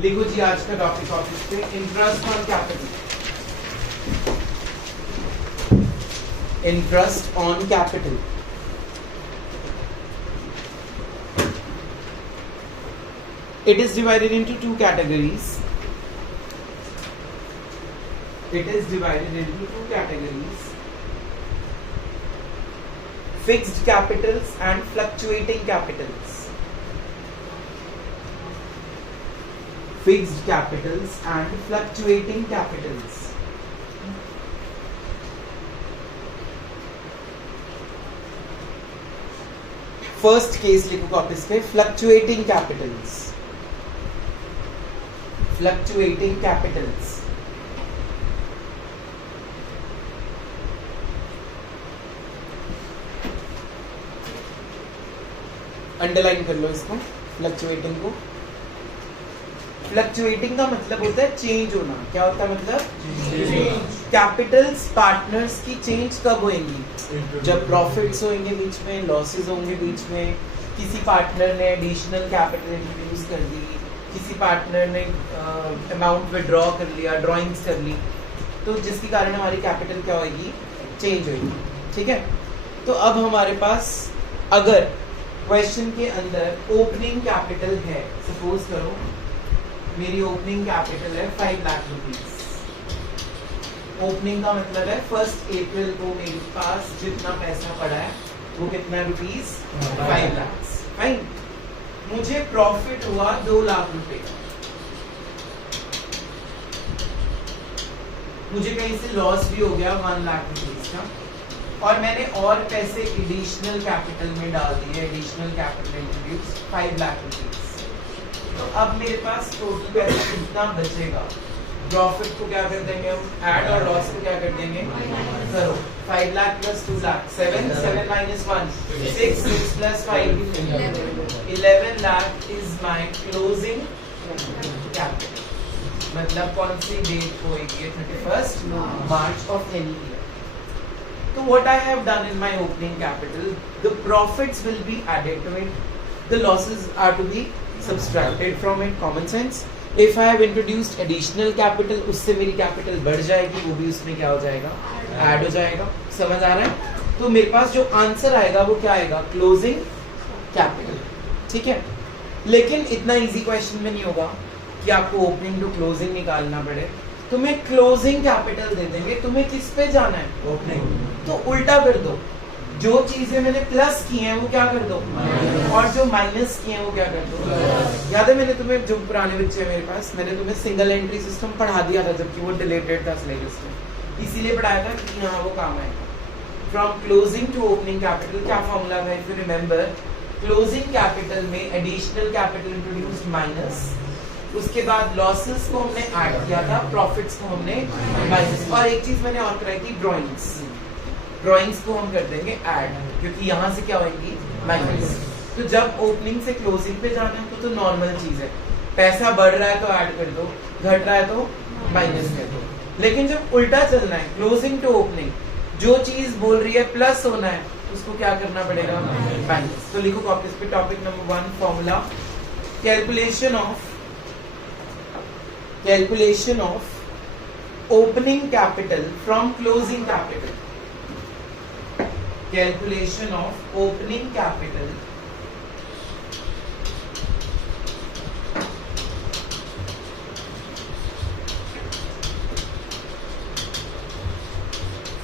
लिखो जी आज का टॉपिक ऑफिस पे interest on capital. Interest on capital. It is divided into two categories. It is divided into two categories. Fixed capitals and fluctuating capitals. Fixed capitals and fluctuating capitals. First case लिखो copies पे fluctuating capitals. Fluctuating capitals. Underline कर लो इसको, fluctuating को. Fluctuating का मतलब होता है change होना. क्या होता है मतलब? कैपिटल्स पार्टनर्स की चेंज कब होंगी? जब प्रॉफिट्स होंगे बीच में, लॉसेस होंगे बीच में, किसी पार्टनर ने एडिशनल कैपिटल इंट्रोड्यूस कर दी, किसी पार्टनर ने अमाउंट विड्रॉ कर लिया, ड्राइंग्स कर ली, तो जिसके कारण हमारी कैपिटल क्या होगी? चेंज होगी. ठीक है. तो अब हमारे पास अगर क्वेश्चन के अंदर ओपनिंग कैपिटल है, सपोज करो मेरी ओपनिंग कैपिटल है 5 लाख रुपीज. ओपनिंग का मतलब है 1 अप्रैल को मेरे पास जितना पैसा पड़ा है वो कितना रुपीज? 5 लाख. फाइन. मुझे प्रॉफिट हुआ 2 लाख रुपए का. मुझे कहीं से लॉस भी हो गया 1 लाख रुपीज का, और मैंने और पैसे एडिशनल कैपिटल में डाल दिए. Additional capital introduce 5 lakh rupees. तो अब मेरे पास टोटल पैसा कितना बचेगा? प्रॉफिट को क्या कर देंगे हम? ऐड, और लॉस को क्या कर देंगे? करो. 5 lakh plus 2 lakh 7, 7 minus 1 6, 6 plus 5 11 lakh is my closing capital. मतलब कौन सी डेट होगी? 31 March of any year. So what I have done in my opening capital, the profits will be added to it, the losses are to be subtracted from it. Common sense. If I have introduced additional capital, उससे मेरी capital बढ़ जाएगी, वो भी उसमें क्या हो जाएगा? Add हो जाएगा. समझ आ रहा है? तो मेरे पास जो आंसर आएगा वो क्या आएगा? Closing capital. ठीक है. लेकिन इतना इजी क्वेश्चन में नहीं होगा कि आपको ओपनिंग टू क्लोजिंग निकालना पड़े. तुम्हें क्लोजिंग कैपिटल दे देंगे, तुम्हें किस पे जाना है? ओपनिंग. तो उल्टा कर दो. जो चीजें मैंने प्लस की हैं वो क्या कर दो, और जो माइनस की हैं वो क्या कर दो. याद है मैंने तुम्हें, जो पुराने बच्चे हैं मेरे पास, मैंने तुम्हें सिंगल एंट्री सिस्टम पढ़ा दिया था जबकि वो डिलीटेड था सिलेबस में. इसीलिए पढ़ाया था कि यहाँ वो काम आएगा. From closing to opening capital क्या फॉर्मूला था? If you remember, closing capital में एडिशनल कैपिटल इंट्रोड्यूस्ड माइनस, उसके बाद लॉसेस को हमने ऐड किया था, प्रॉफिट्स को हमने माइनस. और एक चीज मैंने और कराई थी, ड्राइंग्स. ड्राइंग्स को हम कर देंगे ऐड, क्योंकि यहाँ से क्या होगी? माइनस. तो जब ओपनिंग से क्लोजिंग पे जाना है तो नॉर्मल चीज है. पैसा बढ़ रहा है तो ऐड कर दो, घट रहा है तो माइनस कर दो. लेकिन जब उल्टा चलना है, क्लोजिंग टू ओपनिंग, जो चीज बोल रही है प्लस होना है उसको क्या करना पड़ेगा? माइनस. तो लिखो कॉपीज पे topic number 1 formula, calculation of opening capital from closing capital. Calculation of opening capital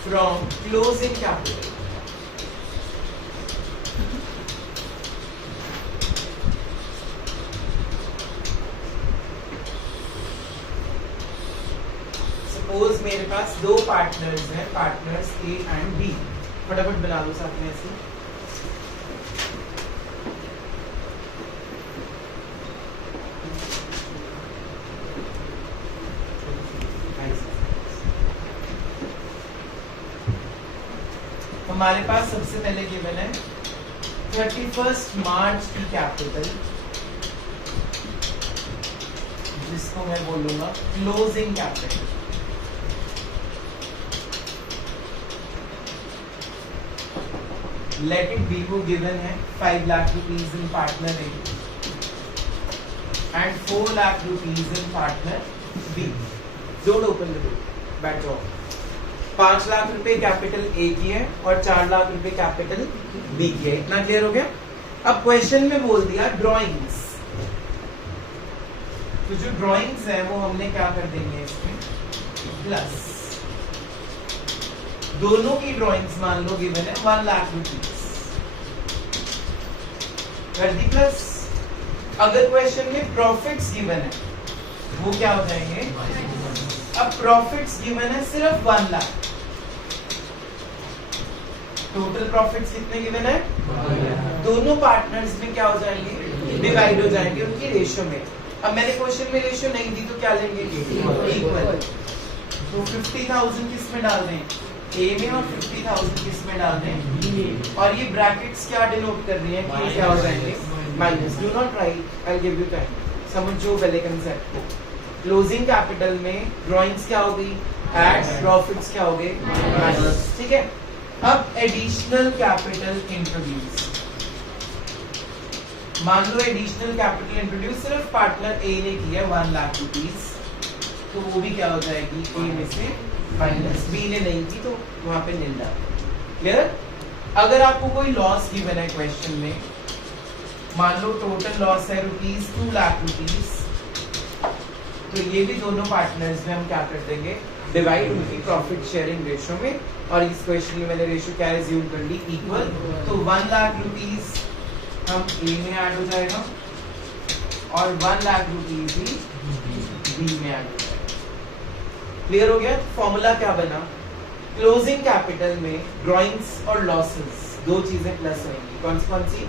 from closing capital. Suppose मेरे पास 2 पार्टनर्स हैं, पार्टनर्स ए एंड बी. फटाफट बना लो साथ में ऐसे. हमारे पास सबसे पहले गिवन है 31 मार्च की कैपिटल, जिसको मैं बोलूंगा closing capital. Let it be को गिवन है 5 lakh rupees in partner A. and 4 lakh rupees in partner B. Don't open the book. बैठ जाओ. 5 लाख रुपए कैपिटल ए की है और 4 लाख रुपए कैपिटल बी की है. इतना क्लियर हो गया? अब क्वेश्चन में बोल दिया ड्राइंग्स. तो जो ड्राइंग्स है वो हमने क्या कर देंगे इसमें प्लस. दोनों की ड्राइंग्स मान लो गिवन है 1 लाख रुपीस. कर दी प्लस. अगर क्वेश्चन में प्रॉफिट्स गिवन है वो क्या हो जाएंगे? अब प्रॉफिट्स गिवन है सिर्फ 1 लाख. टोटल प्रॉफिट्स कितने गिवन है? दोनों पार्टनर्स में क्या हो जाएंगे? डिवाइड हो जाएंगे उनकी रेशियो में. अब मैंने क्वेश्चन में रेशियो नहीं दी तो क्या लेंगे? इक्वल. तो 50,000 किस में डाल दें? ए में और 50,000 किस में डाल दें? और ये ब्रैकेट्स क्या डिनोट कर रही है कि क्या हो जाएंगे? Minus. Do not right, I give you time. समझो पहले कंसेप्ट को. क्लोजिंग कैपिटल में ड्राइंग्स क्या होगी? एड. प्रॉफिट्स क्या हो गए? माइनस. ठीक है. अब एडिशनल कैपिटल इंट्रोड्यूस. मान लो एडिशनल कैपिटल इंट्रोड्यूस सिर्फ पार्टनर ए ने किया 1 लाख रुपीस. तो वो भी क्या हो जाएगी? ए में से माइनस. बी ने नहीं की तो वहां पे निल डाल. क्लियर? अगर आपको कोई लॉस गिवन है क्वेश्चन में, मान लो टोटल लॉस है रुपीस 2 लाख रुपीस, तो ये भी दोनों पार्टनर्स में हम क्या कर देंगे? डिवाइड उनकी प्रॉफिट शेयरिंग रेशियो में. और इस क्वेश्चन में मैंने रेशियो क्या रिज्यूम कर ली? इक्वल. तो 1 लाख रुपीस हम ए में ऐड हो जाएगा और 1 लाख रुपीस ही बी में ऐड हो जाएगा. क्लियर हो गया? फॉर्मूला क्या बना? क्लोजिंग कैपिटल में ड्राइंग्स और लॉसेस दो चीजें प्लस होंगी. कौन सी?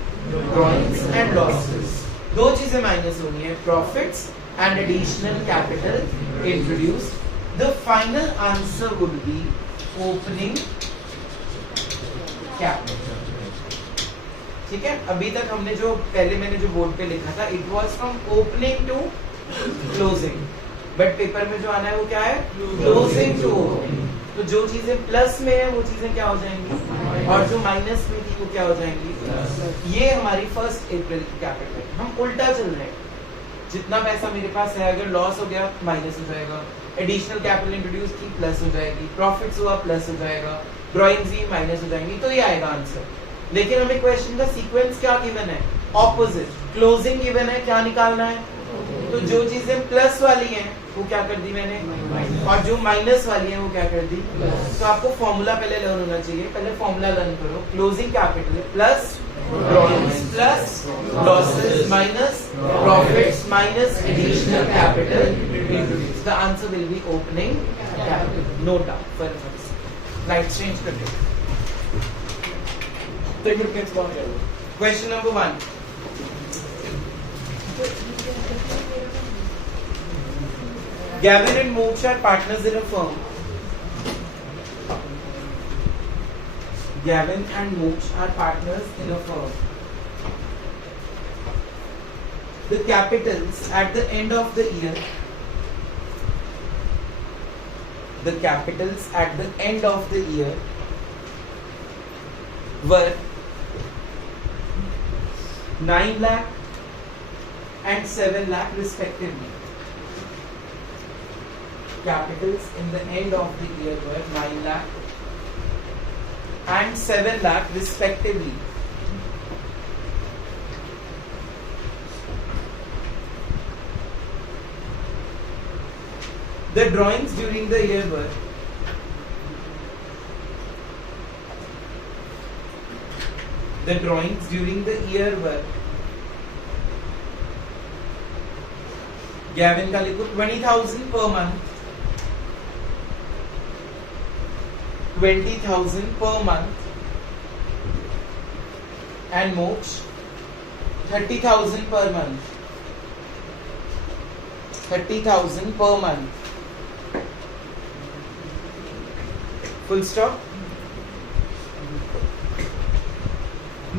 Drawings and losses. दो चीजें माइनस होनी है, profits and additional capital introduced. The final answer would be opening capital. ठीक है. अभी तक हमने जो पहले मैंने जो बोर्ड पे लिखा था it was from opening to closing, but paper में जो आना है वो क्या है? closing to opening. तो जो चीजें प्लस में है वो चीजें क्या हो जाएंगी और जो माइनस में थी वो क्या हो जाएंगी. ये हमारी 1 अप्रैल की कैपिटल है. हम उल्टा चल रहे हैं. जितना पैसा मेरे पास है अगर लॉस हो गया माइनस हो जाएगा, एडिशनल कैपिटल इंट्रोड्यूस की प्लस हो जाएगी, प्रॉफिट्स हुआ प्लस हो जाएगा, ड्राइंग्स ही माइनस हो जाएंगी. तो ये आएगा आंसर. लेकिन हमें क्वेश्चन का सीक्वेंस क्या गिवन है? ऑपोजिट. क्लोजिंग गिवन है, क्या निकालना है? तो जो चीजें प्लस वाली हैं वो क्या कर दी मैंने, और जो माइनस वाली है वो क्या कर दी. तो आपको फॉर्मूला पहले लर्न होना चाहिए. पहले फॉर्मूला लर्न करो. Closing capital plus drawings plus losses minus profits minus additional capital introduced. The answer will be opening capital. No doubt. Perfect. Right, change करते हैं. Question number 1. Gavin and Moksha are partners in a firm. Gavin and Moksh are partners in a firm. The capitals at the end of the year, the capitals at the end of the year were 9 lakh and 7 lakh respectively. Capitals in the end of the year were 9 lakh and 7 lakh respectively. The drawings during the year were Gavin का लिखो 20,000 per month, 20,000 per month, and Moksh 30,000 per month, 30,000 per month. Full stop.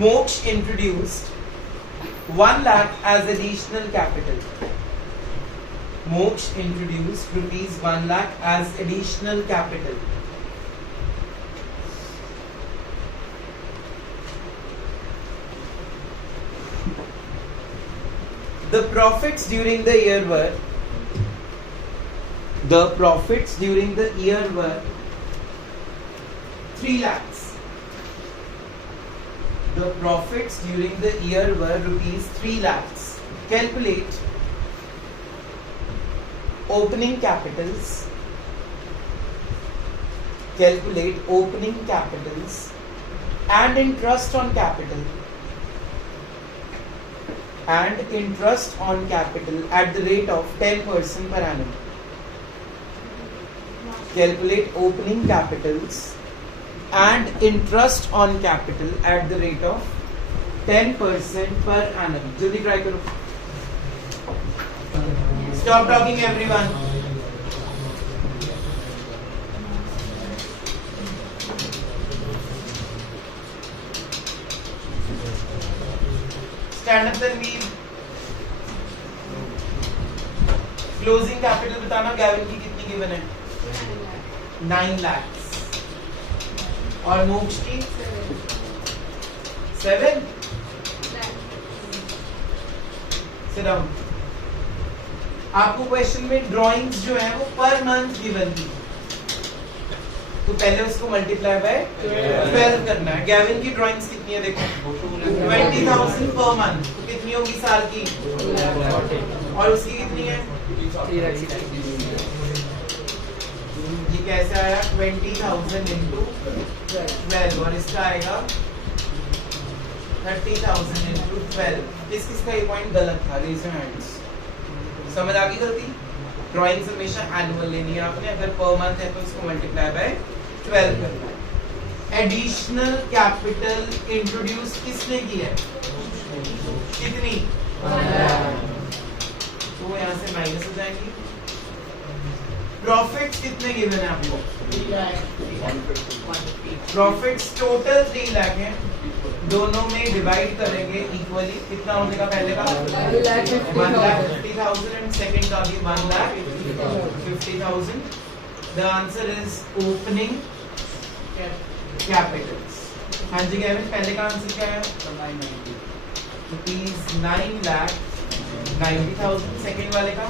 Moksh introduced 1 lakh as additional capital. Moksh introduced rupees 1 lakh as additional capital. The profits during the year were 3 lakhs. The profits during the year were rupees 3 lakhs. Calculate opening capitals. Calculate opening capitals and interest on capital at the rate of 10% per annum. Calculate opening capitals and interest on capital at the rate of 10% per annum. जल्दी try करो. Stop talking, everyone. Stand up, Tanveer. Closing capital बताना Gavin की कितनी given है? 9 lakhs. और मोक्ष की 7. Sit down. आपको क्वेश्चन में ड्राइंग्स जो है वो पर मंथ गिवन थी, तो पहले उसको मल्टीप्लाई बाय 12 करना है. गैविन की ड्राइंग्स कितनी है देखो, 20,000 पर मंथ. तो कितनी होगी साल की? और उसकी कितनी है? ये कैसे आया? 20,000 इंटू 12. और इसका आएगा 30,000 इंटू 12. किसका ये पॉइंट गलत था? Raise your hands. समझ आ गई गलती? ड्राइंग्स हमेशा एनुअल लेनी है आपने. अगर पर मंथ है तो इसको मल्टीप्लाई बाय 12 करना है. एडिशनल कैपिटल इंट्रोड्यूस किसने की है? कितनी? तो यहाँ से माइनस हो जाएंगी. प्रॉफिट्स कितने गिवन है आपको? प्रॉफिट्स टोटल 3 लाख है. दोनों में डिवाइड करेंगे इक्वली. कितना होने का पहले का? 1,50,000 एंड सेकंड का भी 1,50,000. The answer is opening Capitals. हाँ जी गैविन, पहले का आंसर क्या है? रुपीज 9,90,000. सेकंड वाले का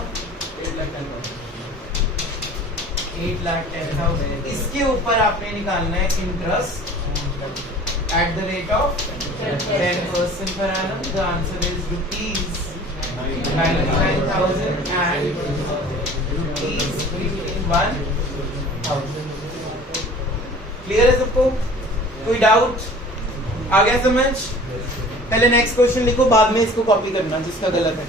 8,10,000. इसके ऊपर आपने निकालना है interest at the rate of 10% per annum. The answer is rupees 99,000 and rupees 1,000. Clear है सबको? कोई डाउट? आ गया समझ? पहले नेक्स्ट क्वेश्चन लिखो, बाद में इसको कॉपी करना जिसका गलत है.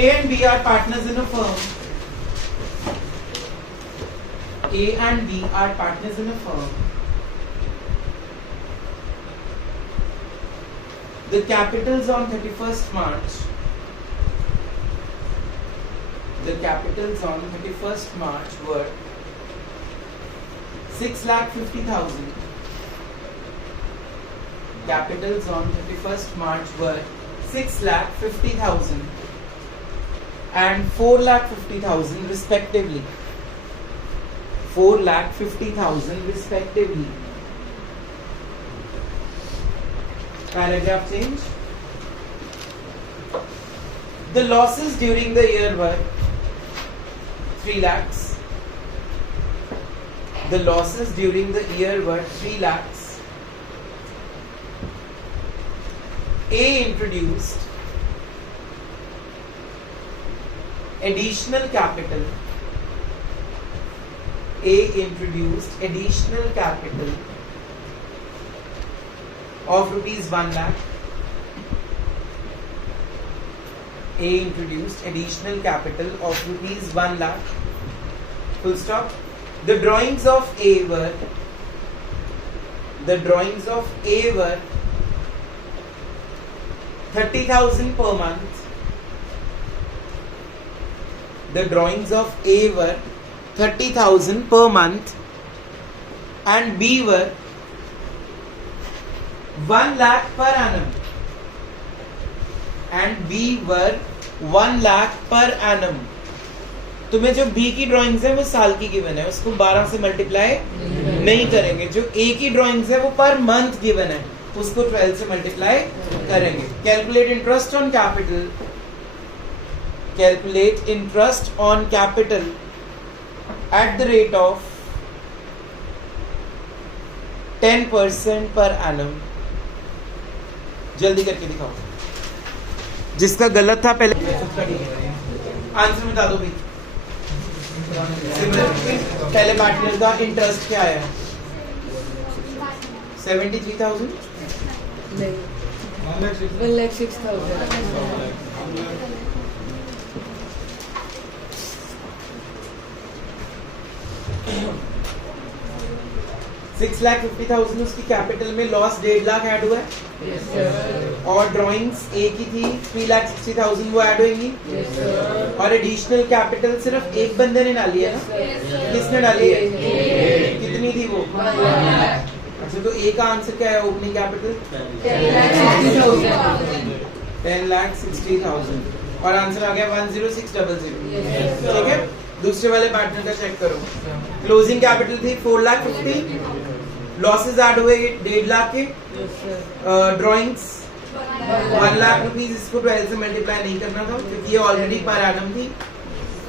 A and B are partners in a firm. A and B are partners in a firm. The capitals on 31st March. The capitals on 31st March were 6,50,000. Capitals on 31st March were 6,50,000 and 4,50,000 respectively. 4,50,000 respectively. Paragraph change. The losses during the year were 3 lakhs. The losses during the year were 3 lakhs. A introduced additional capital. A introduced additional capital of rupees 1 lakh. A introduced additional capital of rupees 1 lakh. Full stop. The drawings of A were 30,000 per month. The drawings of A were 30,000 per month and B were 1 lakh per annum. And B were 1 lakh per annum. तुम्हें जो B की drawings है वो साल की given है, उसको 12 से मल्टीप्लाई नहीं करेंगे. जो A की ड्राइंग्स है वो पर मंथ गिवन है, तो उसको 12 से मल्टीप्लाई करेंगे. Calculate interest on capital. Calculate interest on capital at the rate of 10% per annum. जल्दी करके दिखाओ. जिसका गलत था पहले आंसर बता दो भाई. पहले पार्टनर का इंटरेस्ट क्या है? 73,000. नहीं, 1,06,000. 6,50,000 उसकी कैपिटल में लॉस 1.5 लाख ऐड हुआ है. Yes, sir. और ड्राइंग्स एक ही थी 3,60,000 वो ऐड होंगी. Yes, sir. और एडिशनल कैपिटल सिर्फ एक बंदे ने डाली है ना? किसने डाली है? कितनी थी वो? अच्छा, तो ए का आंसर क्या है? ओपनिंग कैपिटल 10,60,000 और आंसर आ गया 10600. ठीक है. दूसरे वाले पार्टनर का चेक करो. क्लोजिंग कैपिटल थी 4,50,000. लॉसेस ऐड हुए 1.5 लाख के. Drawings 1 lakh rupees. इसको 12 से मल्टीप्लाई नहीं करना था क्योंकि ये ऑलरेडी पर एनम थी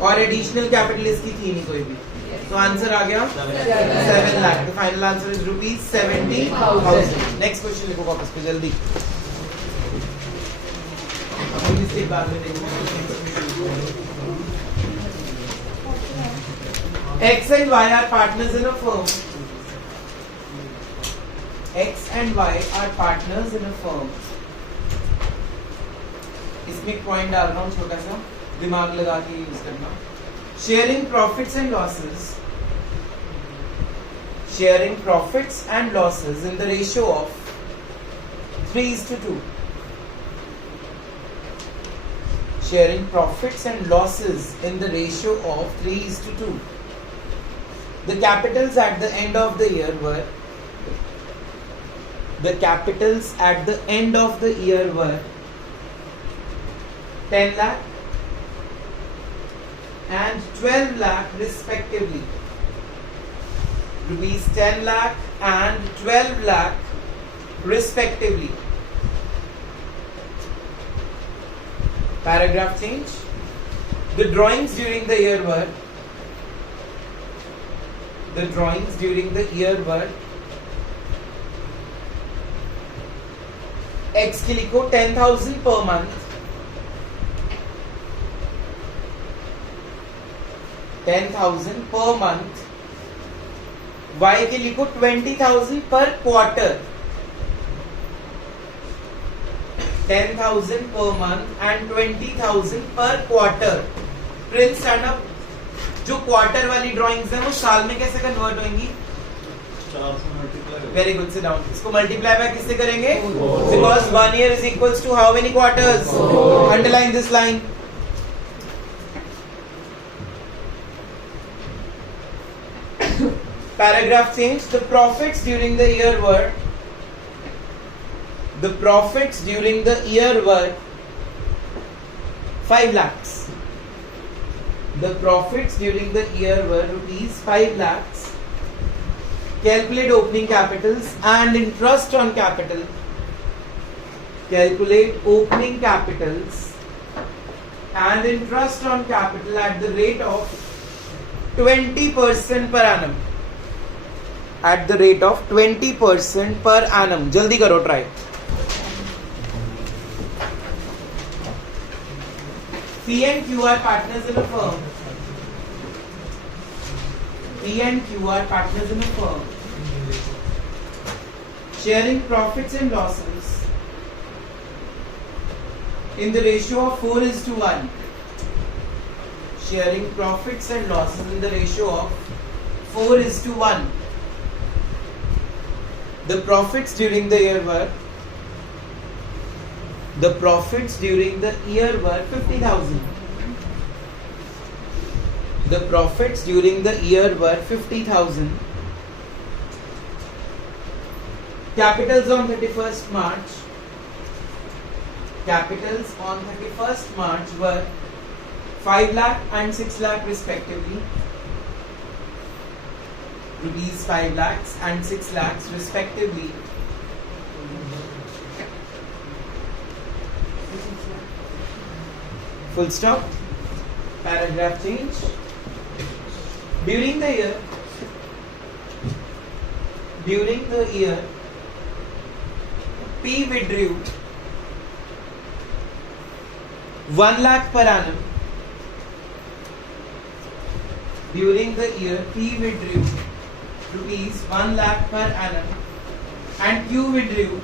और एडिशनल कैपिटल इसकी थी नहीं कोई भी. तो आंसर आ गया 7 लाख. तो final answer is ₹70,000. Next question लिखो वापस पे जल्दी. अपन इसके बाद में देखेंगे. X and Y are partners in a firm. X and Y are partners in a firm. इसमें एक पॉइंट डाल रहा हूँ छोटा सा, दिमाग लगा के यूज करना. Sharing profits and losses. Sharing profits and losses in the ratio of 3:2. Sharing profits and losses in the ratio of 3:2. The capitals at the end of the year were 10 lakh and 12 lakh respectively. Rupees 10 lakh and 12 lakh respectively. Paragraph change. The drawings during the year were X के लिखो 10,000 per month. 10,000 per month. Y के लिखो 20,000 per quarter. 10,000 per month and 20,000 per quarter. Prince stand up. जो quarter वाली drawings हैं वो साल में कैसे कन्वर्ट होंगी? 4 से multiply. Very good. Sit down. इसको मल्टीप्लाई बाय किससे करेंगे? Because 1 year is equals to how many quarters? Underline this line. Paragraph change. The profits during the year were 5 lakhs. The profits during the year were rupees 5 lakhs. Calculate opening capitals and interest on capital. Calculate opening capitals and interest on capital at the rate of 20% per annum. At the rate of 20% per annum. जल्दी करो try. P and Q are partners in a firm. P and Q are partners in a firm. Sharing profits and losses in the ratio of 4:1. Sharing profits and losses in the ratio of 4:1. The profits during the year were 50,000. The profits during the year were 50,000. Capitals on 31st March. Capitals on 31st March were 5 lakh and 6 lakh respectively. Rupees 5 lakhs and 6 lakhs respectively. Full stop. Paragraph change. During the year, P withdrew 1 lakh per annum. During the year, P withdrew rupees 1 lakh per annum, and Q withdrew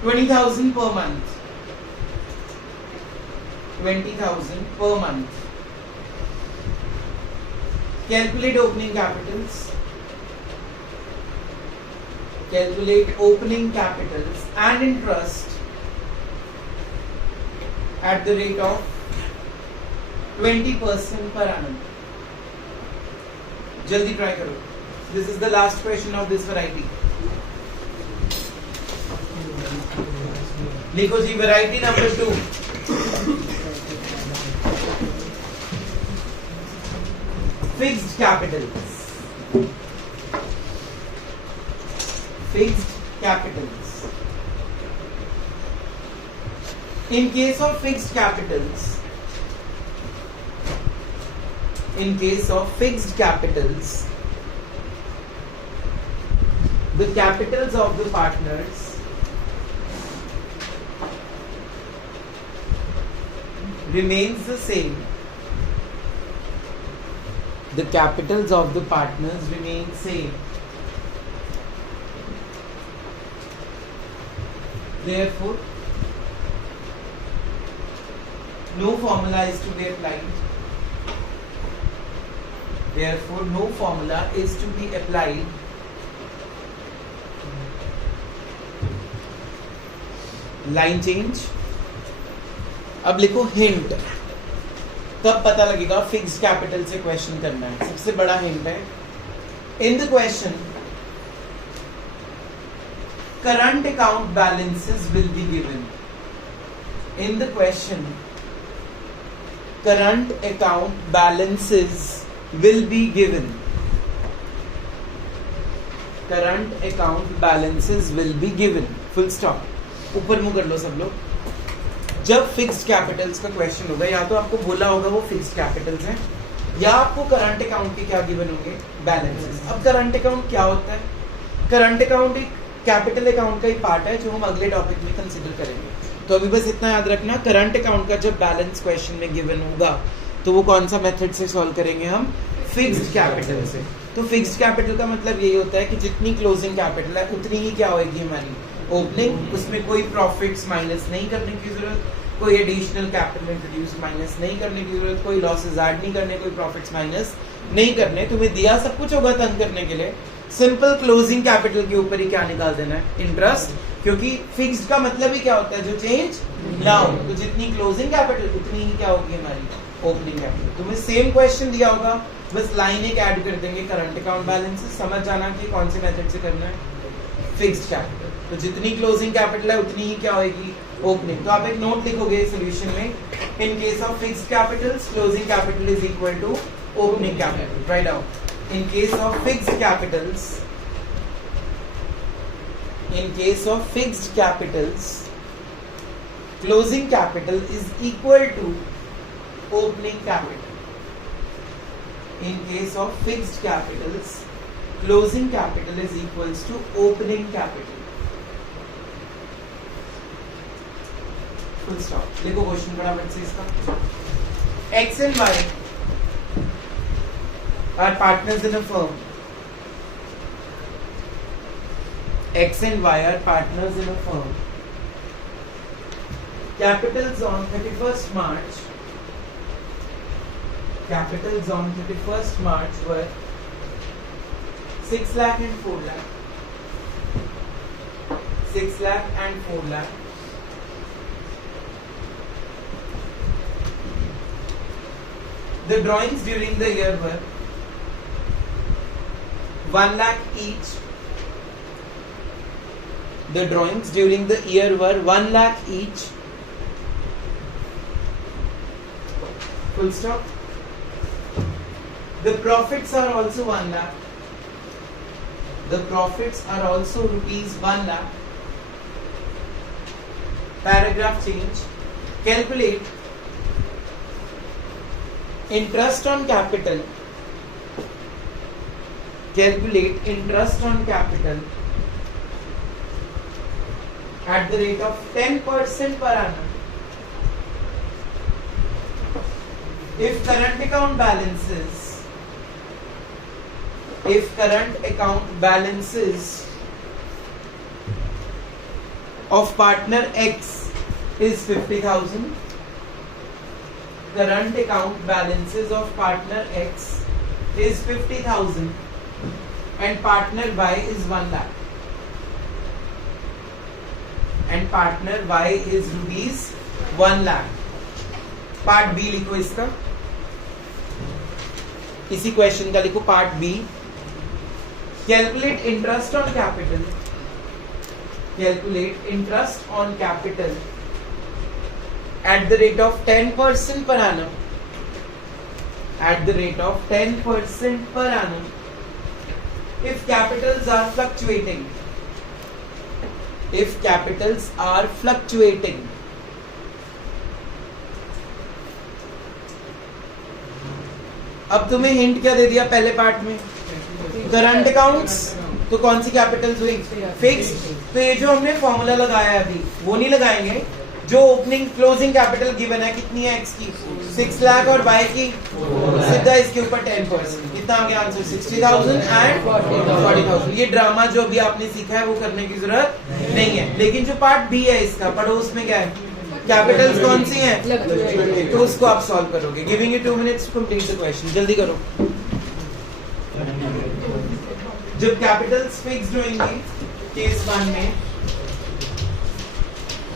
20,000 per month. 20,000 per month. Calculate opening capitals. Calculate opening capitals and interest at the rate of 20% per annum. Jaldi try karo. This is the last question of this variety. लिखो जी variety number 2. Fixed capitals. Fixed capitals. In case of fixed capitals, the capitals of the partners remains the same. The capitals of the partners remain same. Therefore, no formula is to be applied. Therefore, no formula is to be applied. Line change. अब लिखो hint. कब पता लगेगा fixed capital से question करना है? सबसे बड़ा हिंट है in the question current account balances will be given. In the question, current account balances will be given. Current account balances will be given. Full stop. ऊपर मुंह कर लो सब लोग. जब फिक्स्ड कैपिटल्स का क्वेश्चन होगा, या तो आपको बोला होगा वो फिक्स्ड कैपिटल्स हैं, या आपको करंट अकाउंट के क्या गिवन होंगे? बैलेंसेस. अब करंट अकाउंट क्या होता है? करंट अकाउंट एक कैपिटल अकाउंट का ही पार्ट है जो हम अगले टॉपिक में कंसीडर करेंगे. तो अभी बस इतना याद रखना, करंट अकाउंट का जब बैलेंस क्वेश्चन में गिवन होगा तो वो कौन सा मेथड से सॉल्व करेंगे हम? फिक्स्ड कैपिटल से. तो फिक्स्ड कैपिटल का मतलब यही होता है कि जितनी क्लोजिंग कैपिटल है उतनी ही क्या होगी हमारी ओपनिंग. उसमें कोई प्रॉफिट्स माइनस नहीं करने की जरूरत, कोई एडिशनल कैपिटल इंट्रोड्यूस माइनस नहीं करने की जरूरत, कोई लॉसेस ऐड नहीं करने, कोई प्रॉफिट्स माइनस नहीं करने. तुम्हें दिया सब कुछ होगा तंग करने के लिए. सिंपल क्लोजिंग कैपिटल के ऊपर ही क्या निकाल देना है? इंटरेस्ट. क्योंकि फिक्स्ड का मतलब ही क्या होता है? जो चेंज ना हो. तो जितनी क्लोजिंग कैपिटल उतनी ही क्या होगी हमारी ओपनिंग कैपिटल. तुम्हें सेम क्वेश्चन दिया होगा, बस लाइन एक ऐड कर देंगे करंट अकाउंट बैलेंसेस. समझ जाना कि कौन से मेथड से करना है? Fixed capital. तो जितनी क्लोजिंग कैपिटल है उतनी ही क्या होगी? ओपनिंग. तो आप एक नोट लिखोगे सॉल्यूशन में, in case of fixed capitals closing capital is equal to opening capital. Write down. In case of fixed capitals, closing capital is equal to opening capital. In case of fixed capitals, closing capital is equals to opening capital. Full stop. लिखो question फटाफट से इसका. X and Y are partners in a firm. X and Y are partners in a firm. Capitals on 31st March. Capitals on 31st March were 6 lakh and 4 lakh. 6 lakh and 4 lakh. The drawings during the year were 1 lakh each. The drawings during the year were 1 lakh each. Full stop. The profits are also 1 lakh. The profits are also rupees 1 lakh. Paragraph change, calculate interest on capital, calculate interest on capital at the rate of 10% per annum if current account balances of partner X is 50,000, current account balances of partner X is 50,000 and partner Y is 1 lakh and partner Y is rupees 1 lakh. Part B लिखो इसका, इसी question का लिखो part B. Calculate interest on capital, calculate interest on capital at the rate of 10% per annum, at the rate of 10% per annum if capitals are fluctuating, if capitals are fluctuating. अब तुम्हें hint क्या दे दिया पहले part में? Current accounts, तो कौन सी Capitals हुई? Fix. तो ये जो हमने फॉर्मूला लगाया अभी वो नहीं लगाएंगे. जो ओपनिंग क्लोजिंग कैपिटल गिवन है कितनी है एक्स की? 6 लाख और वाई की सीधा इसके ऊपर 10%. कितना आ गया आंसर? 60,000 एंड 40,000. ये ड्रामा जो अभी आपने सीखा है वो करने की जरूरत नहीं है. लेकिन जो पार्ट बी है इसका, पढ़ो उसमें क्या है, कैपिटल्स कौन सी हैं, तो उसको आप सॉल्व करोगे. Giving you 2 minutes to complete the question. जल्दी करो. जब कैपिटल्स फिक्स्ड होंगी केस 1 में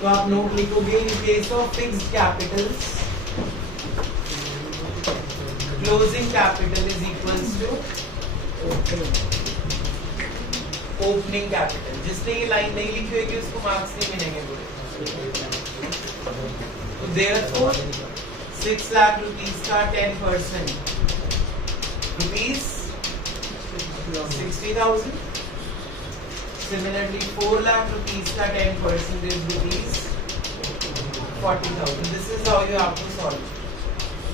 तो आप नोट लिखोगे in case of fixed capitals closing capital is equals to opening capital. जिसने ये लाइन नहीं लिखी होगी उसको मार्क्स नहीं मिलेंगे पूरे. तो देयरफॉर 6 लाख रुपीस का 10% रुपीस 60,000. Similarly, 4 lakh rupees का 10% is rupees 40,000. This is how you have to solve.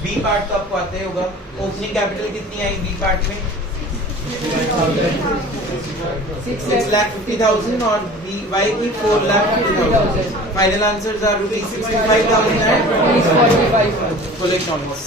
B part तो आपको आता ही होगा. ओपनिंग कैपिटल कितनी आई B पार्ट में? 6,50,000 और Y की 4,50,000. Final answers are rupees 65,000 and full economics.